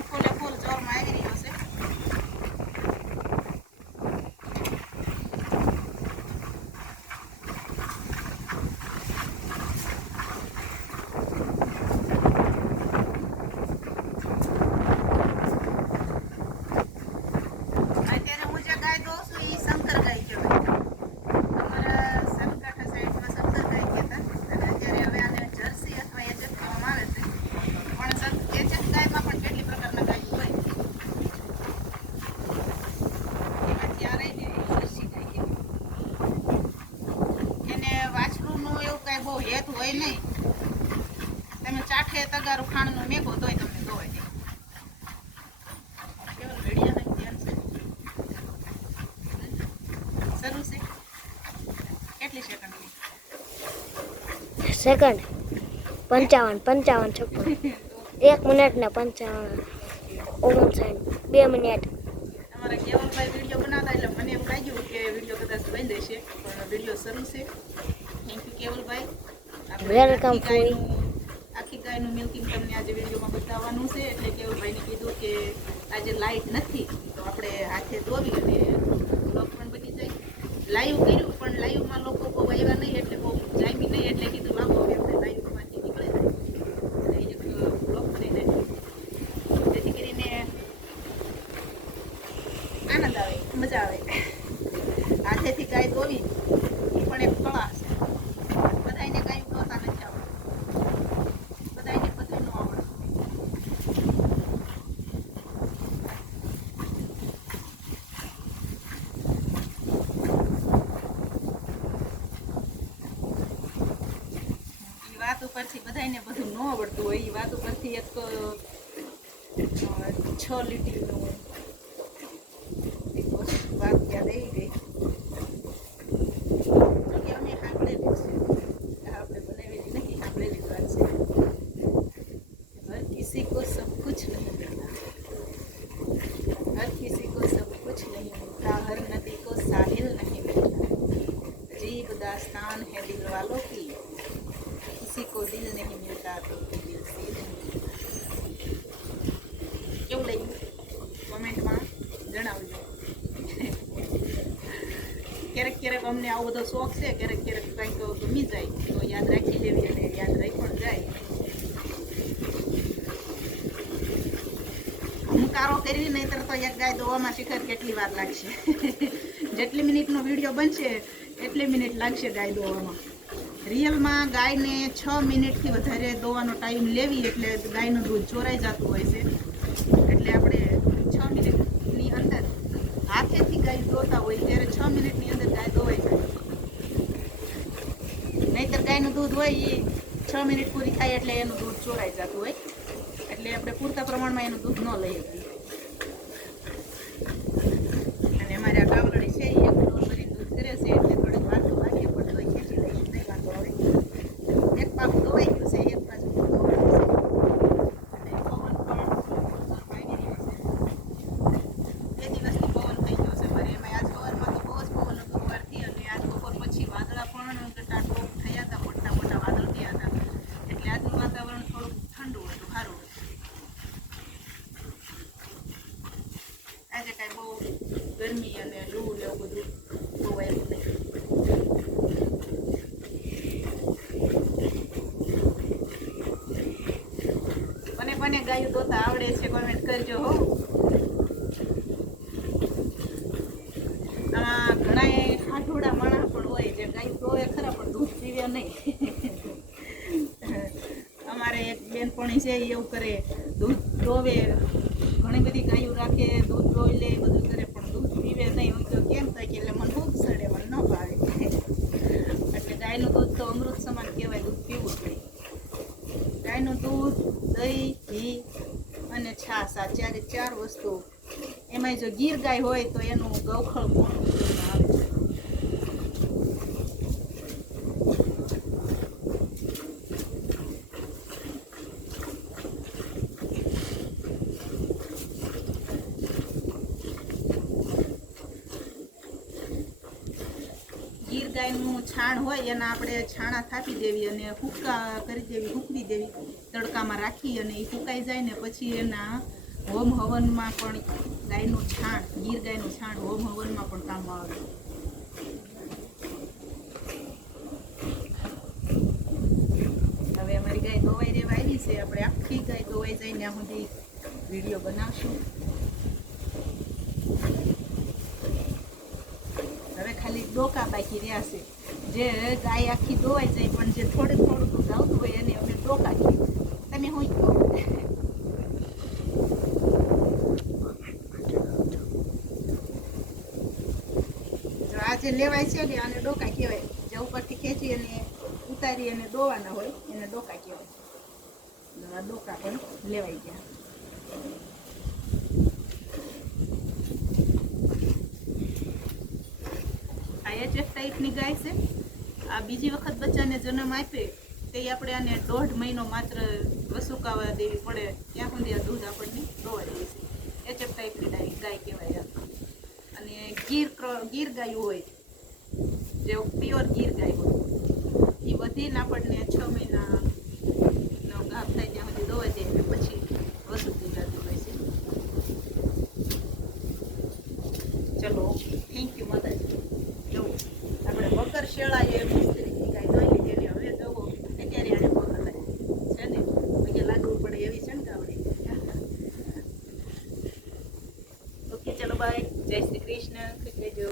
પણ ફૂલે ફૂલ જોરમાં આવી રહ્યો છે. હોય નહીં તમે ચાઠે તગારું ખાણનું મેઘો તોય તમને ધોવાય નહીં. કેવલ ઘડિયા ધ્યાન છે શરૂ છે કેટલી સેકન્ડની સેકન્ડ 55 56 1 મિનિટ ને 55 2 મિનિટ. અમારા કેવલભાઈ વિડીયો બનાવતા એટલે મને એવું લાગ્યું કે વિડીયો કદાચ બંધ હશે પણ વિડીયો શરૂ છે. Thank you Kevalbhai. વેલકમ ફૂઈ. આખી ગાયનું મિલ્કિંગ તમને આજે વિડીયોમાં બતાવવાનું છે એટલે કેવલભાઈને કીધું કે આજે લાઇટ નથી તો આપણે હાથે ધોવી અને બ્લોગ પણ બની જાય. લાઈવ કર્યું પણ લાઈવમાં લોકો બહુ આવ્યા નહીં એટલે બહુ જામી નહીં એટલે કીધું લાવો હવે આપણે લાઈવમાંથી નીકળે જાય અને એક બ્લોગ બની જાય જેથી કરીને આનંદ આવે મજા આવે. હાથેથી ગાય ધોવી એ પણ એક કળા છે. બધાને ગાય ધોતા નથી આવડતું, બધાને બધું ન આવડતું. એ વાત ઉપરથી બધાને બધું ન આવડતું હોય એ વાત ઉપરથી એક 6 લીટીનું વાત યાદ આવી ગઈ. અમે સાંભળેલી છે આપણે બનાવેલી નથી, સાંભળેલી વાત છે. હર કિસી કો સબ કુછ નહીં મિલતા, હર કિસી કો સબ કુછ નહીં મિલતા, હર નદી को साहिल नहीं मिलता, जीब दास्तान है दिल वालों की, किसी को दिल नहीं मिलता तो दिल से नहीं मिलता. કેવું લાગ્યું કોમેન્ટમાં જણાવજો. ક્યારેક ક્યારેક અમને આવો બધો શોખ છે, ક્યારેક ક્યારેક કંઈક ગમી જાય તો યાદ રાખી લેવી અને યાદ રહી પણ જાય. હુંકારો કરવી નહીંતર તો એક ગાય દોવામાં શિખર કેટલી વાર લાગશે. જેટલી મિનિટનો વિડીયો બનશે એટલી મિનિટ લાગશે ગાય દોવામાં. રિયલમાં ગાયને 6 મિનિટથી વધારે દોવાનો ટાઈમ લેવી એટલે ગાયનું દૂધ ચોરાઈ જતું હોય છે. એટલે આપણે 6 મિનિટની અંદર હાથેથી ગાય દોતા હોય ત્યારે 6 મિનિટની અંદર ગાય દોવાઈ જાય. નહીંતર ગાયનું દૂધ હોય એ 6 મિનિટ પૂરી થાય એટલે એનું દૂધ ચોરાઈ જતું હોય. એટલે આપણે પૂરતા પ્રમાણમાં એનું દૂધ ન લઈ શકીએ. અને અમારે આ ગાવલડી છે એ એક ડોલ ભરીને દૂધ કરે છે એટલે થોડીક વાર તો લાગે પણ તોય ખેંચી લઈશું, નહીં વાંધો આવે. એક પાક ધોવાઈ ગયું છે, એક બાજુ ધોવાયું છે અને પવન પણ પાણી રહ્યો છે. 2 દિવસથી પવન થઈ ગયો છે મારે. એમાં આજ સવારમાં તો બહુ જ પવન હતો સવારથી અને આજ બપોર પછી વાદળા પણ ટોપ થયા હતા, મોટા મોટા વાદળ થયા હતા એટલે આજનું વાતાવરણ થોડુંક ઠંડુ હતું, સારું હતું. આજે કાંઈ બહુ ગરમી અને લૂ ને એવું બધું બહુ આવ્યું નહીં. મને ગાયું દોતા આવડે છે કોમેન્ટ કરજો હો. આમાં ઘણા આઠોડા માણસ પણ હોય જે ગાયું દોવે ખરા પણ દૂધ પીવે નહીં. અમારે એક બેનપણી છે એવું કરે, દૂધ દોવે, ઘણી બધી ગાયું રાખે, દૂધ દોઈ લે, બધું કરે પણ દૂધ પીવે નહીં. હું તો કેમ થાય કે એટલે મને ભૂખ સડે, મને ન ભાવે. એટલે ગાયનું દૂધ તો અમૃત સમાન કહેવાય, દૂધ પીવું જ નહીં. ગાયનું દૂધ, દહીં, ઘી અને છાશ આ 4 વસ્તુ. એમાં જો ગીર ગાય હોય તો એનું ગૌખળ કોણ આવે છે. ગીર ગાયનું છાણ હોય એના આપણે છાણા થાપી દેવી અને હુક્કા કરી દેવી, હૂકવી દેવી, તડકામાં રાખી અને એ સુકાઈ જાય ને પછી એના હોમ હવનમાં પણ ગાયનું છાણ, ગીર ગાયનું છાણ હોમ હવનમાં પણ કામ આવે. હવે અમારી ગાય ધોવાઈ રહેવા આવી છે. આપણે આખી ગાય ધોવાઈ જાય ત્યાં સુધી વિડીયો બનાવશું. હવે ખાલી ડોકા બાકી રહ્યા છે. જે ગાય આખી ધોવાઈ જાય પણ જે થોડું થોડું દૂધ આવતું હોય એને અમે ડોકા કહીએ. તમે શું કહો? જો આ જે લેવાય છે ને આને ડોકા કહેવાય. જે ઉપરથી ખેંચી અને ઉતારી અને દોવાના હોય એને ડોકા કહેવાય. આ ડોકા પણ લેવાઈ ગયા. આ HF ટાઈપની ગાય છે. આ બીજી વખત બચ્ચાને જન્મ આપે તે આપણે આને 1.5 મહિનો માત્ર વસુકાવા દેવી પડે ત્યાં સુધી આ દૂધ આપણને દોવાઈ જાય છે. HF ટાઈપની ગાય કહેવાય. અને ગીર ગાયું હોય, જે પ્યોર ગીર ગાય હોય એ વધીને આપણને 6 મહિનાનો ગાભ થાય ત્યાં સુધી દોવાઈ જાય એટલે પછી વસુકી જતી હોય છે. ચલો, થેન્ક યુ માતાજી. જો આપણે વગર શેળાએ મસ્ત રીતની ગાય દોઈ લીધી. હવે દવો અત્યારે આને પકડાય છે ને પગે લાગવું પડે એવી છે ને ગાવડી. ઓકે ચલો બાય, જય શ્રી કૃષ્ણ. ખુશ રહેજો.